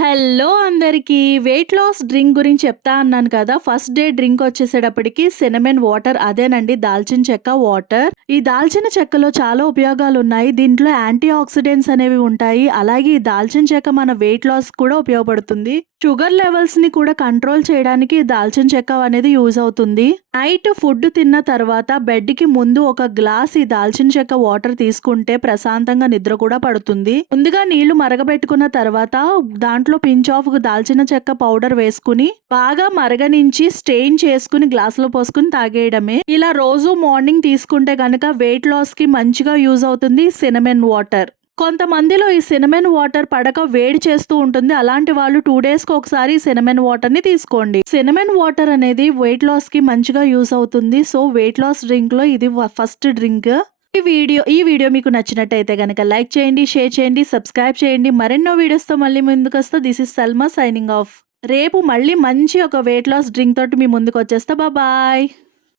Hello అందరికీ. Weight loss drink గురించి చెప్తా అన్నాను కదా! ఫస్ట్ డే డ్రింక్ వచ్చేసేటప్పటికి సినమన్ వాటర్ అదేనండి దాల్చిన చెక్క వాటర్. ఈ దాల్చిన చెక్కలో చాలా ఉపయోగాలున్నాయి. దీంట్లో యాంటీ ఆక్సిడెంట్స్ అనేవి ఉంటాయి. అలాగే ఈ దాల్చిన చెక్క మన వెయిట్ లాస్ కూడా ఉపయోగపడుతుంది. షుగర్ లెవెల్స్‌ని కూడా కంట్రోల్ చేయడానికి ఈ దాల్చిన చెక్క అనేది యూజ్ అవుతుంది. నైట్ ఫుడ్ తిన్న తర్వాత బెడ్‌కి ముందు ఒక గ్లాస్ ఈ దాల్చిన చెక్క వాటర్ తీసుకుంటే ప్రశాంతంగా నిద్ర కూడా పడుతుంది. ముందుగా నీళ్లు మరగబెట్టుకున్న తర్వాత దాంట్లో పించ్ ఆఫ్ దాల్చిన చెక్క పౌడర్ వేసుకుని బాగా మరగనించి స్టెయిన్ చేసుకుని గ్లాసులో పోసుకుని తాగేయడమే. ఇలా రోజు మార్నింగ్ తీసుకుంటే గనక వెయిట్ లాస్ కి మంచిగా యూజ్ అవుతుంది సినమన్ వాటర్. కొంతమందిలో ఈ సినమన్ వాటర్ పడక వేడి చేస్తూ ఉంటుంది. అలాంటి వాళ్ళు 2 డేస్‌కి ఒకసారి సినమన్ వాటర్ ని తీసుకోండి. సినమన్ వాటర్ అనేది వెయిట్ లాస్ కి మంచిగా యూజ్ అవుతుంది. సో వెయిట్ లాస్ డ్రింక్ లో ఇది ఫస్ట్ డ్రింక్. ఈ వీడియో మీకు నచ్చినట్టయితే గనక లైక్ చేయండి, షేర్ చేయండి, సబ్స్క్రైబ్ చేయండి. మరెన్నో వీడియోస్తో మళ్ళీ ముందుకొస్తా. This is Salma signing off. రేపు మళ్ళీ మంచి ఒక వెయిట్ లాస్ డ్రింక్ తోటి మీ ముందుకు వచ్చేస్తా. బాయ్.